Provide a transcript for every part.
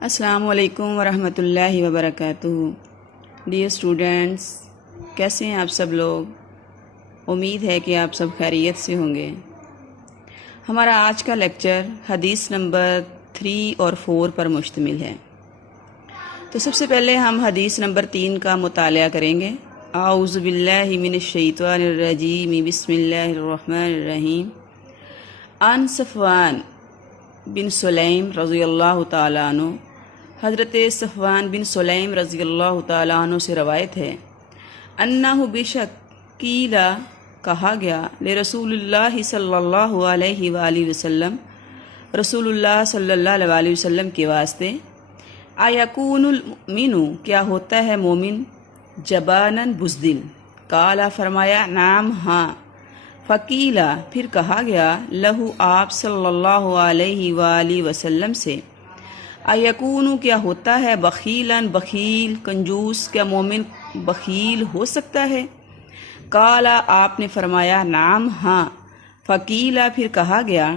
السلام علیکم ورحمۃ اللہ وبرکاتہ۔ ڈیئر اسٹوڈنٹس، کیسے ہیں آپ سب لوگ؟ امید ہے کہ آپ سب خیریت سے ہوں گے۔ ہمارا آج کا لیکچر حدیث نمبر 3 اور 4 پر مشتمل ہے۔ تو سب سے پہلے ہم حدیث نمبر 3 کا مطالعہ کریں گے۔ اعوذ باللہ من الشیطان الرجیم، بسم اللہ الرحمن الرحیم۔ عن صفوان بن سلیم رضی اللہ تعالیٰ عنہ، حضرت صفوان بن سلیم رضی اللہ تعالیٰ عنہ سے روایت ہے، انہ بے شک قیلا کہا گیا، لرسول اللہ صلی اللہ علیہ وآلہ وسلم، رسول اللہ صلی اللہ علیہ وسلم کے واسطے، ایکون المؤمن کیا ہوتا ہے مومن، جباناً بزدل، قالا فرمایا، نعم ہاں، فقیلا پھر کہا گیا، لہو آپ صلی اللہ علیہ وآلہ وسلم سے، ایکون کیا ہوتا ہے بخیلاً بخیل، کنجوس، کیا مومن بخیل ہو سکتا ہے؟ قالا آپ نے فرمایا، نعم ہاں، فقیلا پھر کہا گیا،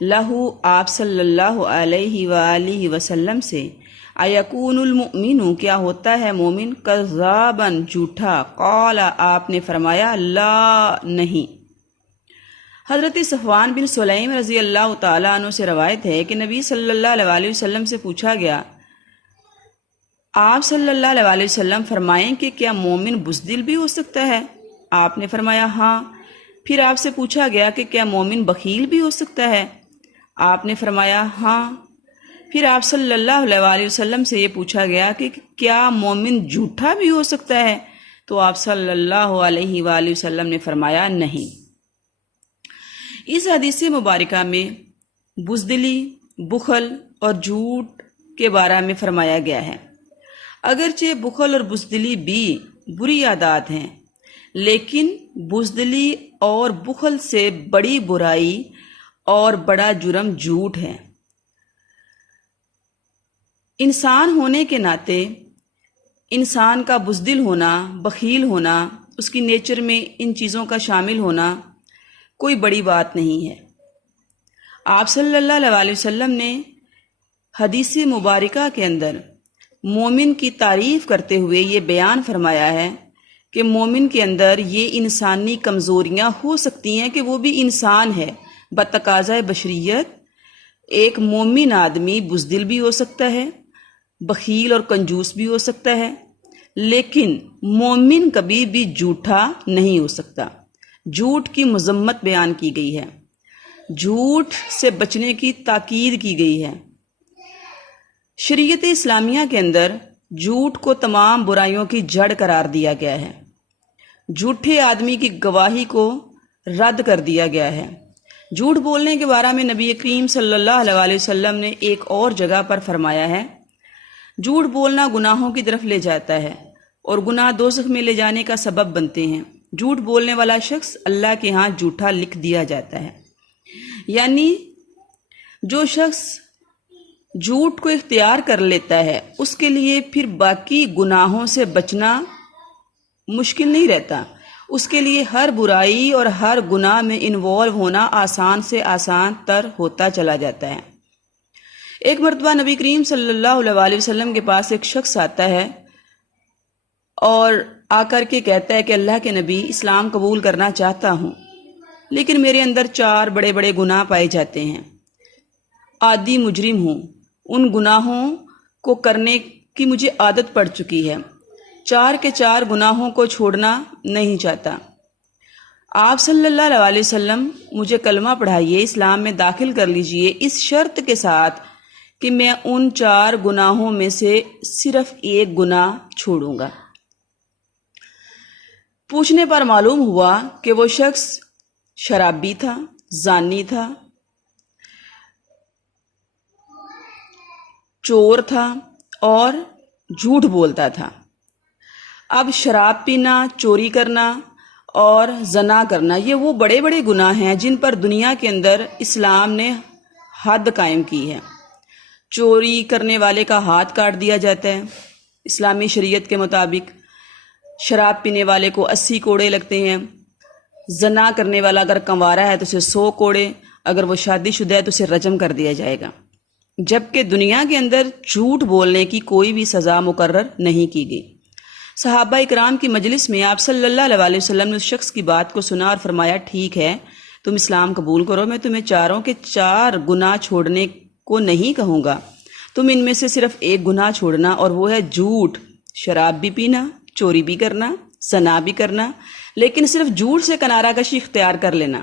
لہو آپ صلی اللہ علیہ وآلہ وسلم سے، ایکون المؤمن کیا ہوتا ہے مومن کذاباً جھوٹا، قالا آپ نے فرمایا، لا نہیں۔ حضرت صفوان بن سلیم رضی اللہ تعالیٰ عنہ سے روایت ہے کہ نبی صلی اللہ علیہ وسلم سے پوچھا گیا، آپ صلی اللہ علیہ وسلم فرمائیں کہ کیا مومن بزدل بھی ہو سکتا ہے؟ آپ نے فرمایا ہاں۔ پھر آپ سے پوچھا گیا کہ کیا مومن بخیل بھی ہو سکتا ہے؟ آپ نے فرمایا ہاں۔ پھر آپ صلی اللہ علیہ وسلم سے یہ پوچھا گیا کہ کیا مومن جھوٹا بھی ہو سکتا ہے؟ تو آپ صلی اللہ علیہ وآلہ وسلم نے فرمایا نہیں۔ اس حدیث مبارکہ میں بزدلی، بخل اور جھوٹ کے بارے میں فرمایا گیا ہے۔ اگرچہ بخل اور بزدلی بھی بری عادات ہیں، لیکن بزدلی اور بخل سے بڑی برائی اور بڑا جرم جھوٹ ہے۔ انسان ہونے کے ناطے انسان کا بزدل ہونا، بخیل ہونا، اس کی نیچر میں ان چیزوں کا شامل ہونا کوئی بڑی بات نہیں ہے۔ آپ صلی اللہ علیہ وسلم نے حدیث مبارکہ کے اندر مومن کی تعریف کرتے ہوئے یہ بیان فرمایا ہے کہ مومن کے اندر یہ انسانی کمزوریاں ہو سکتی ہیں کہ وہ بھی انسان ہے، بتقاضۂ بشریت ایک مومن آدمی بزدل بھی ہو سکتا ہے، بخیل اور کنجوس بھی ہو سکتا ہے، لیکن مومن کبھی بھی جھوٹا نہیں ہو سکتا۔ جھوٹ کی مذمت بیان کی گئی ہے، جھوٹ سے بچنے کی تاکید کی گئی ہے۔ شریعت اسلامیہ کے اندر جھوٹ کو تمام برائیوں کی جڑ قرار دیا گیا ہے۔ جھوٹے آدمی کی گواہی کو رد کر دیا گیا ہے۔ جھوٹ بولنے کے بارے میں نبی کریم صلی اللہ علیہ وسلم نے ایک اور جگہ پر فرمایا ہے، جھوٹ بولنا گناہوں کی طرف لے جاتا ہے اور گناہ دوزخ میں لے جانے کا سبب بنتے ہیں۔ جھوٹ بولنے والا شخص اللہ کے ہاں جھوٹا لکھ دیا جاتا ہے۔ یعنی جو شخص جھوٹ کو اختیار کر لیتا ہے اس کے لیے پھر باقی گناہوں سے بچنا مشکل نہیں رہتا، اس کے لیے ہر برائی اور ہر گناہ میں انوالو ہونا آسان سے آسان تر ہوتا چلا جاتا ہے۔ ایک مرتبہ نبی کریم صلی اللہ علیہ وسلم کے پاس ایک شخص آتا ہے اور آ کر کے کہتا ہے کہ اللہ کے نبی، اسلام قبول کرنا چاہتا ہوں، لیکن میرے اندر 4 بڑے بڑے گناہ پائے جاتے ہیں، عادی مجرم ہوں، ان گناہوں کو کرنے کی مجھے عادت پڑ چکی ہے، 4 کے 4 گناہوں کو چھوڑنا نہیں چاہتا۔ آپ صلی اللہ علیہ وسلم مجھے کلمہ پڑھائیے، اسلام میں داخل کر لیجئے، اس شرط کے ساتھ کہ میں ان 4 گناہوں میں سے صرف ایک گناہ چھوڑوں گا۔ پوچھنے پر معلوم ہوا کہ وہ شخص شرابی تھا، زانی تھا، چور تھا اور جھوٹ بولتا تھا۔ اب شراب پینا، چوری کرنا اور زنا کرنا یہ وہ بڑے بڑے گناہ ہیں جن پر دنیا کے اندر اسلام نے حد قائم کی ہے۔ چوری کرنے والے کا ہاتھ کاٹ دیا جاتا ہے اسلامی شریعت کے مطابق، شراب پینے والے کو 80 کوڑے لگتے ہیں، زنا کرنے والا اگر کنوارا ہے تو اسے 100 کوڑے، اگر وہ شادی شدہ ہے تو اسے رجم کر دیا جائے گا۔ جبکہ دنیا کے اندر جھوٹ بولنے کی کوئی بھی سزا مقرر نہیں کی گئی۔ صحابہ اکرام کی مجلس میں آپ صلی اللہ علیہ وسلم نے اس شخص کی بات کو سنا اور فرمایا، ٹھیک ہے تم اسلام قبول کرو، میں تمہیں چاروں کے چار گناہ چھوڑنے کو نہیں کہوں گا، تم ان میں سے صرف ایک گناہ چھوڑنا، اور وہ ہے جھوٹ، شراب بھی پینا، چوری بھی کرنا، زنا بھی کرنا، لیکن صرف جھوٹ سے کنارہ کشی اختیار کر لینا۔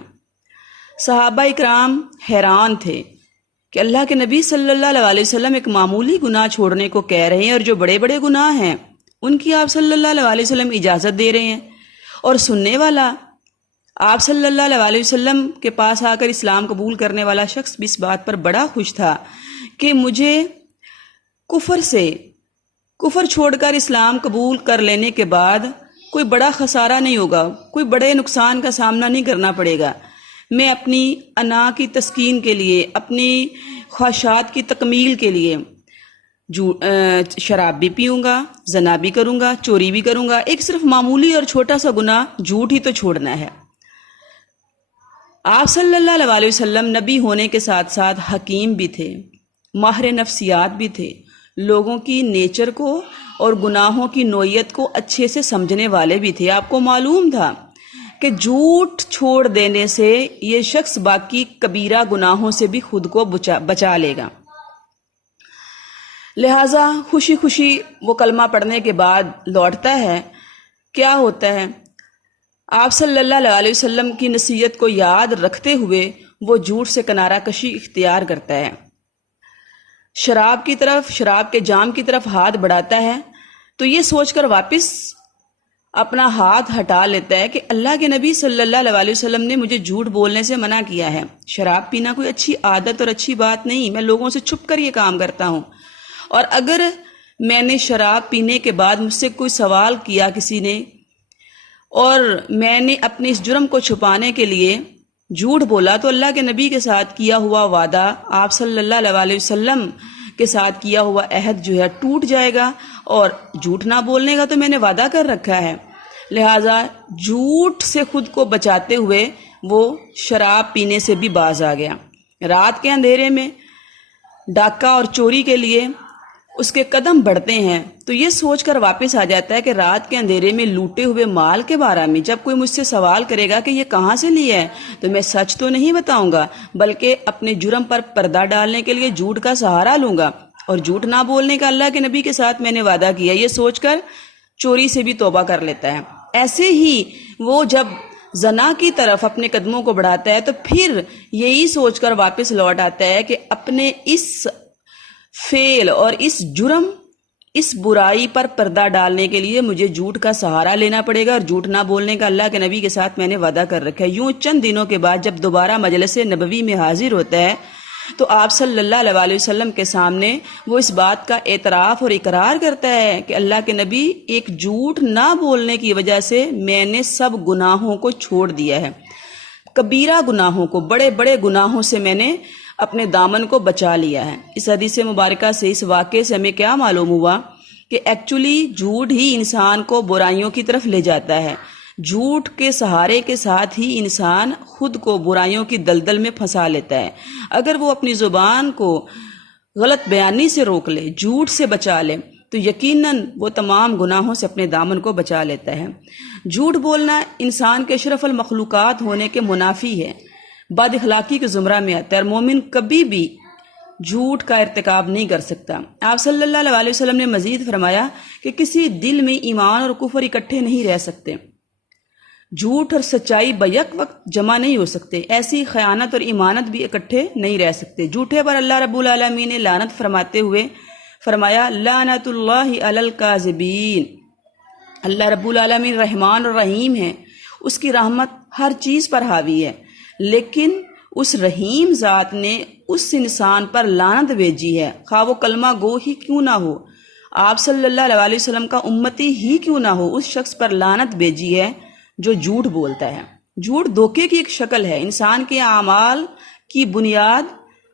صحابہ اکرام حیران تھے کہ اللہ کے نبی صلی اللہ علیہ وسلم ایک معمولی گناہ چھوڑنے کو کہہ رہے ہیں، اور جو بڑے بڑے گناہ ہیں ان کی آپ صلی اللہ علیہ وسلم اجازت دے رہے ہیں، اور سننے والا آپ صلی اللہ علیہ وسلم کے پاس آ کر اسلام قبول کرنے والا شخص بھی اس بات پر بڑا خوش تھا کہ مجھے کفر چھوڑ کر اسلام قبول کر لینے کے بعد کوئی بڑا خسارہ نہیں ہوگا، کوئی بڑے نقصان کا سامنا نہیں کرنا پڑے گا، میں اپنی انا کی تسکین کے لیے، اپنی خواہشات کی تکمیل کے لیے شراب بھی پیوں گا، زنا بھی کروں گا، چوری بھی کروں گا، ایک صرف معمولی اور چھوٹا سا گناہ جھوٹ ہی تو چھوڑنا ہے۔ آپ صلی اللہ علیہ وسلم نبی ہونے کے ساتھ ساتھ حکیم بھی تھے، ماہر نفسیات بھی تھے، لوگوں کی نیچر کو اور گناہوں کی نوعیت کو اچھے سے سمجھنے والے بھی تھے۔ آپ کو معلوم تھا کہ جھوٹ چھوڑ دینے سے یہ شخص باقی کبیرہ گناہوں سے بھی خود کو بچا لے گا، لہٰذا خوشی خوشی وہ کلمہ پڑھنے کے بعد لوٹتا ہے۔ کیا ہوتا ہے؟ آپ صلی اللہ علیہ وسلم کی نصیحت کو یاد رکھتے ہوئے وہ جھوٹ سے کنارہ کشی اختیار کرتا ہے، شراب کے جام کی طرف ہاتھ بڑھاتا ہے، تو یہ سوچ کر واپس اپنا ہاتھ ہٹا لیتا ہے کہ اللہ کے نبی صلی اللہ علیہ وسلم نے مجھے جھوٹ بولنے سے منع کیا ہے، شراب پینا کوئی اچھی عادت اور اچھی بات نہیں، میں لوگوں سے چھپ کر یہ کام کرتا ہوں، اور اگر میں نے شراب پینے کے بعد مجھ سے کوئی سوال کیا کسی نے اور میں نے اپنے اس جرم کو چھپانے کے لیے جھوٹ بولا، تو اللہ کے نبی کے ساتھ کیا ہوا وعدہ، آپ صلی اللہ علیہ وسلم کے ساتھ کیا ہوا عہد جو ہے ٹوٹ جائے گا، اور جھوٹ نہ بولنے کا تو میں نے وعدہ کر رکھا ہے، لہٰذا جھوٹ سے خود کو بچاتے ہوئے وہ شراب پینے سے بھی باز آ گیا۔ رات کے اندھیرے میں ڈاکہ اور چوری کے لیے اس کے قدم بڑھتے ہیں تو یہ سوچ کر واپس آ جاتا ہے کہ رات کے اندھیرے میں لوٹے ہوئے مال کے بارے میں جب کوئی مجھ سے سوال کرے گا کہ یہ کہاں سے لیا ہے تو میں سچ تو نہیں بتاؤں گا، بلکہ اپنے جرم پر پردہ ڈالنے کے لیے جھوٹ کا سہارا لوں گا، اور جھوٹ نہ بولنے کا اللہ کے نبی کے ساتھ میں نے وعدہ کیا، یہ سوچ کر چوری سے بھی توبہ کر لیتا ہے۔ ایسے ہی وہ جب زنا کی طرف اپنے قدموں کو بڑھاتا ہے تو پھر یہی سوچ کر واپس لوٹ آتا ہے کہ اپنے اس فعل اور اس جرم، اس برائی پر پردہ ڈالنے کے لیے مجھے جھوٹ کا سہارا لینا پڑے گا، اور جھوٹ نہ بولنے کا اللہ کے نبی کے ساتھ میں نے وعدہ کر رکھا ہے۔ یوں چند دنوں کے بعد جب دوبارہ مجلس نبوی میں حاضر ہوتا ہے تو آپ صلی اللہ علیہ وسلم کے سامنے وہ اس بات کا اعتراف اور اقرار کرتا ہے کہ اللہ کے نبی، ایک جھوٹ نہ بولنے کی وجہ سے میں نے سب گناہوں کو چھوڑ دیا ہے، کبیرہ گناہوں کو، بڑے بڑے گناہوں سے میں نے اپنے دامن کو بچا لیا ہے۔ اس حدیث مبارکہ سے، اس واقعے سے ہمیں کیا معلوم ہوا کہ ایکچولی جھوٹ ہی انسان کو برائیوں کی طرف لے جاتا ہے، جھوٹ کے سہارے کے ساتھ ہی انسان خود کو برائیوں کی دلدل میں پھنسا لیتا ہے۔ اگر وہ اپنی زبان کو غلط بیانی سے روک لے، جھوٹ سے بچا لے، تو یقیناً وہ تمام گناہوں سے اپنے دامن کو بچا لیتا ہے۔ جھوٹ بولنا انسان کے اشرف المخلوقات ہونے کے منافی ہے، بد اخلاقی کے زمرہ میں آتا ہے، اور مومن کبھی بھی جھوٹ کا ارتکاب نہیں کر سکتا۔ آپ صلی اللہ علیہ وسلم نے مزید فرمایا کہ کسی دل میں ایمان اور کفر اکٹھے نہیں رہ سکتے، جھوٹ اور سچائی بیک وقت جمع نہیں ہو سکتے، ایسی خیانت اور ایمانت بھی اکٹھے نہیں رہ سکتے۔ جھوٹے پر اللہ رب العالمین نے لعنت فرماتے ہوئے فرمایا، لعنت اللہ علی الکاذبین۔ اللہ رب العالمین رحمان اور رحیم ہے، اس کی رحمت ہر چیز پر حاوی ہے، لیکن اس رحیم ذات نے اس انسان پر لعنت بھیجی ہے، خواہ وہ کلمہ گو ہی کیوں نہ ہو، آپ صلی اللہ علیہ وسلم کا امتی ہی کیوں نہ ہو، اس شخص پر لعنت بھیجی ہے جو جھوٹ بولتا ہے۔ جھوٹ دھوکے کی ایک شکل ہے، انسان کے اعمال کی بنیاد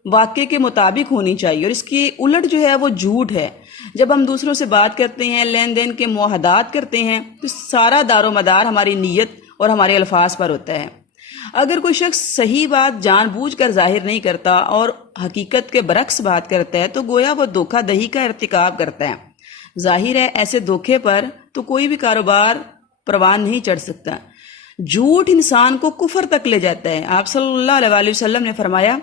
واقعے کے مطابق ہونی چاہیے، اور اس کی الٹ جو ہے وہ جھوٹ ہے۔ جب ہم دوسروں سے بات کرتے ہیں، لین دین کے معاہدات کرتے ہیں، تو سارا دار و مدار ہماری نیت اور ہمارے الفاظ پر ہوتا ہے۔ اگر کوئی شخص صحیح بات جان بوجھ کر ظاہر نہیں کرتا اور حقیقت کے برعکس بات کرتا ہے تو گویا وہ دھوکہ دہی کا ارتکاب کرتا ہے۔ ظاہر ہے ایسے دھوکے پر تو کوئی بھی کاروبار پروان نہیں چڑھ سکتا۔ جھوٹ انسان کو کفر تک لے جاتا ہے۔ آپ صلی اللہ علیہ وسلم نے فرمایا،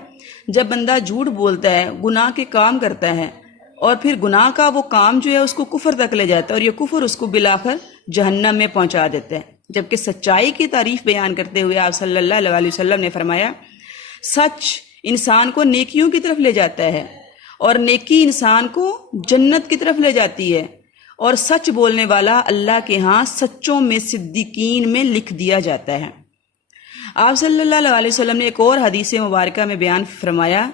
جب بندہ جھوٹ بولتا ہے، گناہ کے کام کرتا ہے اور پھر گناہ کا وہ کام جو ہے اس کو کفر تک لے جاتا ہے اور یہ کفر اس کو بالآخر جہنم میں پہنچا دیتا ہے، جبکہ سچائی کی تعریف بیان کرتے ہوئے آپ صلی اللہ علیہ وسلم نے فرمایا، سچ انسان کو نیکیوں کی طرف لے جاتا ہے اور نیکی انسان کو جنت کی طرف لے جاتی ہے، اور سچ بولنے والا اللہ کے ہاں سچوں میں صدیقین میں لکھ دیا جاتا ہے۔ آپ صلی اللہ علیہ وسلم نے ایک اور حدیث مبارکہ میں بیان فرمایا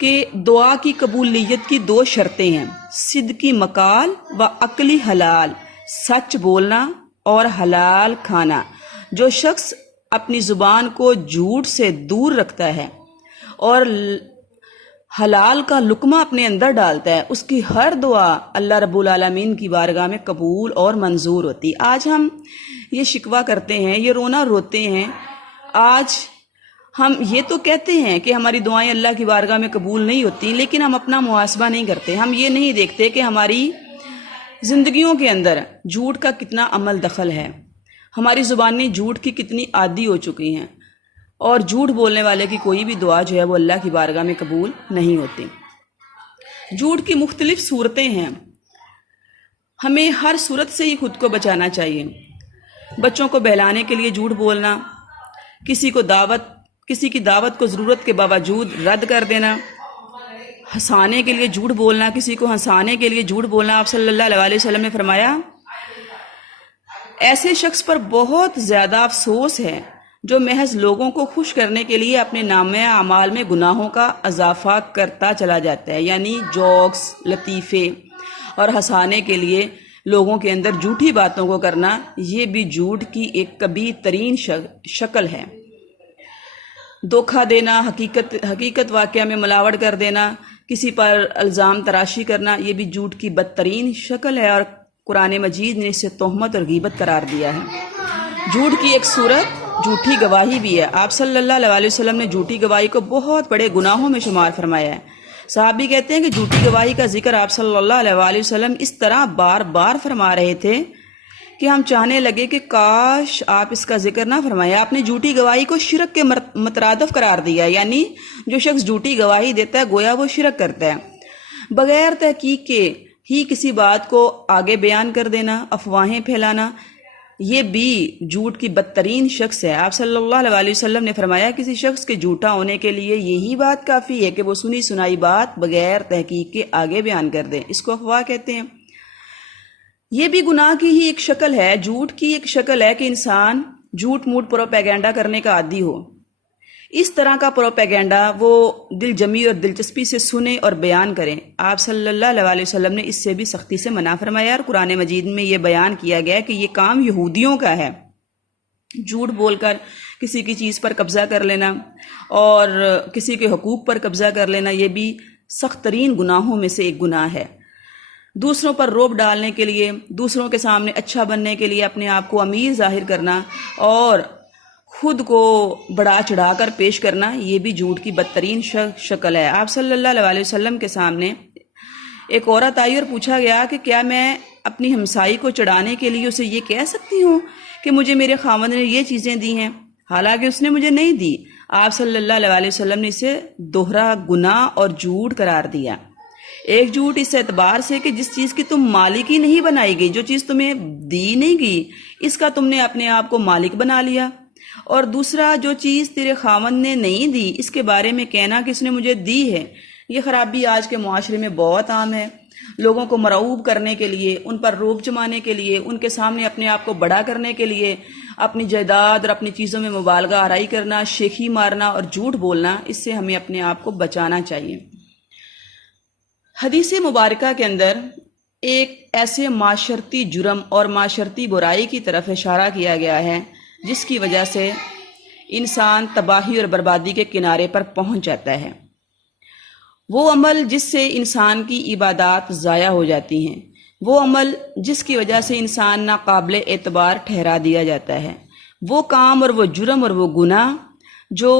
کہ دعا کی قبولیت کی 2 شرطیں ہیں، صدقی مقال و عقلی حلال، سچ بولنا اور حلال کھانا۔ جو شخص اپنی زبان کو جھوٹ سے دور رکھتا ہے اور حلال کا لقمہ اپنے اندر ڈالتا ہے، اس کی ہر دعا اللہ رب العالمین کی بارگاہ میں قبول اور منظور ہوتی۔ آج ہم یہ شکوہ کرتے ہیں، یہ رونا روتے ہیں، آج ہم یہ تو کہتے ہیں کہ ہماری دعائیں اللہ کی بارگاہ میں قبول نہیں ہوتی، لیکن ہم اپنا محاسبہ نہیں کرتے۔ ہم یہ نہیں دیکھتے کہ ہماری زندگیوں کے اندر جھوٹ کا کتنا عمل دخل ہے، ہماری زبانیں جھوٹ کی کتنی عادی ہو چکی ہیں، اور جھوٹ بولنے والے کی کوئی بھی دعا جو ہے وہ اللہ کی بارگاہ میں قبول نہیں ہوتی۔ جھوٹ کی مختلف صورتیں ہیں، ہمیں ہر صورت سے ہی خود کو بچانا چاہیے۔ بچوں کو بہلانے کے لیے جھوٹ بولنا، کسی کی دعوت کو ضرورت کے باوجود رد کر دینا، ہنسانے کے لیے جھوٹ بولنا، کسی کو ہنسانے کے لیے جھوٹ بولنا۔ آپ صلی اللہ علیہ وسلم نے فرمایا، ایسے شخص پر بہت زیادہ افسوس ہے جو محض لوگوں کو خوش کرنے کے لیے اپنے نامہ اعمال میں گناہوں کا اضافہ کرتا چلا جاتا ہے، یعنی جوکس، لطیفے اور ہنسانے کے لیے لوگوں کے اندر جھوٹی باتوں کو کرنا، یہ بھی جھوٹ کی ایک کبیح ترین شکل ہے۔ دھوکہ دینا، حقیقت واقعہ میں ملاوٹ کر دینا، کسی پر الزام تراشی کرنا، یہ بھی جھوٹ کی بدترین شکل ہے، اور قرآن مجید نے اسے تہمت اور غیبت قرار دیا ہے۔ جھوٹ کی ایک صورت جھوٹی گواہی بھی ہے۔ آپ صلی اللہ علیہ وسلم نے جھوٹی گواہی کو بہت بڑے گناہوں میں شمار فرمایا ہے۔ صحابی کہتے ہیں کہ جھوٹی گواہی کا ذکر آپ صلی اللہ علیہ وسلم اس طرح بار بار فرما رہے تھے کہ ہم چاہنے لگے کہ کاش آپ اس کا ذکر نہ فرمائیں۔ آپ نے جھوٹی گواہی کو شرک کے مترادف قرار دیا، یعنی جو شخص جھوٹی گواہی دیتا ہے گویا وہ شرک کرتا ہے۔ بغیر تحقیق کے ہی کسی بات کو آگے بیان کر دینا، افواہیں پھیلانا، یہ بھی جھوٹ کی بدترین شخص ہے۔ آپ صلی اللہ علیہ وسلم نے فرمایا، کسی شخص کے جھوٹا ہونے کے لیے یہی بات کافی ہے کہ وہ سنی سنائی بات بغیر تحقیق کے آگے بیان کر دے، اس کو افواہ کہتے ہیں۔ یہ بھی گناہ کی ہی ایک شکل ہے۔ جھوٹ کی ایک شکل ہے کہ انسان جھوٹ موٹ پروپیگنڈا کرنے کا عادی ہو۔ اس طرح کا پروپیگنڈا وہ دل جمی اور دلچسپی سے سنیں اور بیان کریں۔ آپ صلی اللہ علیہ وسلم نے اس سے بھی سختی سے منع فرمایا، اور قرآن مجید میں یہ بیان کیا گیا کہ یہ کام یہودیوں کا ہے۔ جھوٹ بول کر کسی کی چیز پر قبضہ کر لینا اور کسی کے حقوق پر قبضہ کر لینا، یہ بھی سخت ترین گناہوں میں سے ایک گناہ ہے۔ دوسروں پر رعب ڈالنے کے لیے، دوسروں کے سامنے اچھا بننے کے لیے اپنے آپ کو امیر ظاہر کرنا اور خود کو بڑا چڑھا کر پیش کرنا، یہ بھی جھوٹ کی بدترین شکل ہے۔ آپ صلی اللہ علیہ وسلم کے سامنے ایک عورت آئی اور پوچھا گیا کہ کیا میں اپنی ہمسائی کو چڑھانے کے لیے اسے یہ کہہ سکتی ہوں کہ مجھے میرے خاوند نے یہ چیزیں دی ہیں، حالانکہ اس نے مجھے نہیں دی؟ آپ صلی اللہ علیہ وسلم نے اسے دوہرا گناہ اور جھوٹ قرار دیا۔ ایک جھوٹ اس اعتبار سے کہ جس چیز کی تم مالک ہی نہیں بنائی گئی، جو چیز تمہیں دی نہیں گئی، اس کا تم نے اپنے آپ کو مالک بنا لیا۔ اور دوسرا، جو چیز تیرے خاوند نے نہیں دی اس کے بارے میں کہنا کہ اس نے مجھے دی ہے۔ یہ خرابی آج کے معاشرے میں بہت عام ہے۔ لوگوں کو مرعوب کرنے کے لیے، ان پر روب جمانے کے لیے، ان کے سامنے اپنے آپ کو بڑا کرنے کے لیے اپنی جائیداد اور اپنی چیزوں میں مبالغہ آرائی کرنا، شیخی مارنا اور جھوٹ بولنا، اس سے ہمیں اپنے آپ کو بچانا چاہیے۔ حدیث مبارکہ کے اندر ایک ایسے معاشرتی جرم اور معاشرتی برائی کی طرف اشارہ کیا گیا ہے جس کی وجہ سے انسان تباہی اور بربادی کے کنارے پر پہنچ جاتا ہے۔ وہ عمل جس سے انسان کی عبادات ضائع ہو جاتی ہیں، وہ عمل جس کی وجہ سے انسان ناقابل اعتبار ٹھہرا دیا جاتا ہے، وہ کام اور وہ جرم اور وہ گناہ جو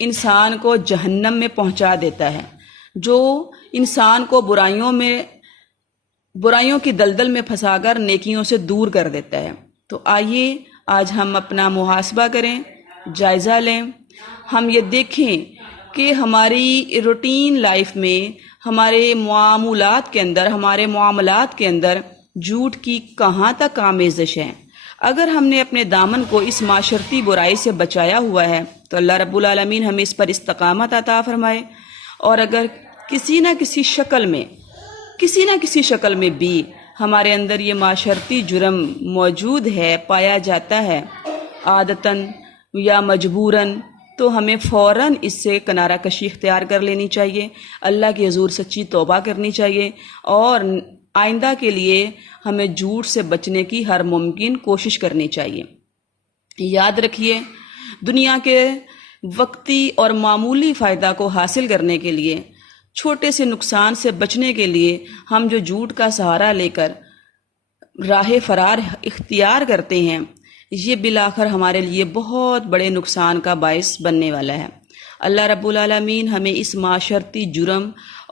انسان کو جہنم میں پہنچا دیتا ہے، جو انسان کو برائیوں کی دلدل میں پھنسا کر نیکیوں سے دور کر دیتا ہے۔ تو آئیے آج ہم اپنا محاسبہ کریں، جائزہ لیں، ہم یہ دیکھیں کہ ہماری روٹین لائف میں، ہمارے معاملات کے اندر جھوٹ کی کہاں تک آمیزش ہے۔ اگر ہم نے اپنے دامن کو اس معاشرتی برائی سے بچایا ہوا ہے تو اللہ رب العالمین ہمیں اس پر استقامت عطا فرمائے، اور اگر کسی نہ کسی شکل میں بھی ہمارے اندر یہ معاشرتی جرم موجود ہے، پایا جاتا ہے عادتاً یا مجبوراً، تو ہمیں فوراً اس سے کنارہ کشی اختیار کر لینی چاہیے، اللہ کی حضور سچی توبہ کرنی چاہیے، اور آئندہ کے لیے ہمیں جھوٹ سے بچنے کی ہر ممکن کوشش کرنی چاہیے۔ یاد رکھیے، دنیا کے وقتی اور معمولی فائدہ کو حاصل کرنے کے لیے، چھوٹے سے نقصان سے بچنے کے لیے ہم جو جھوٹ کا سہارا لے کر راہ فرار اختیار کرتے ہیں، یہ بالآخر ہمارے لیے بہت بڑے نقصان کا باعث بننے والا ہے۔ اللہ رب العالمین ہمیں اس معاشرتی جرم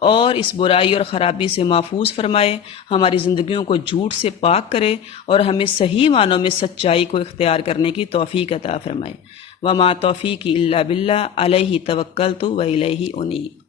اور اس برائی اور خرابی سے محفوظ فرمائے، ہماری زندگیوں کو جھوٹ سے پاک کرے، اور ہمیں صحیح معنوں میں سچائی کو اختیار کرنے کی توفیق عطا فرمائے۔ وما توفیقی الا باللہ، علیہ توکلت و الیہ انیب۔